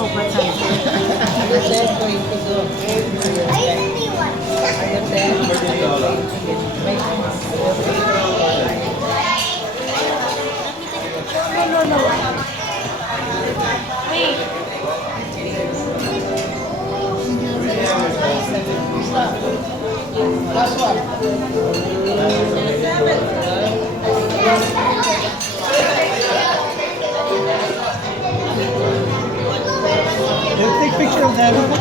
Oh, what's that? You said for you to go. Are you there? No, no, no. Wait. Last one. Let's take picture of that.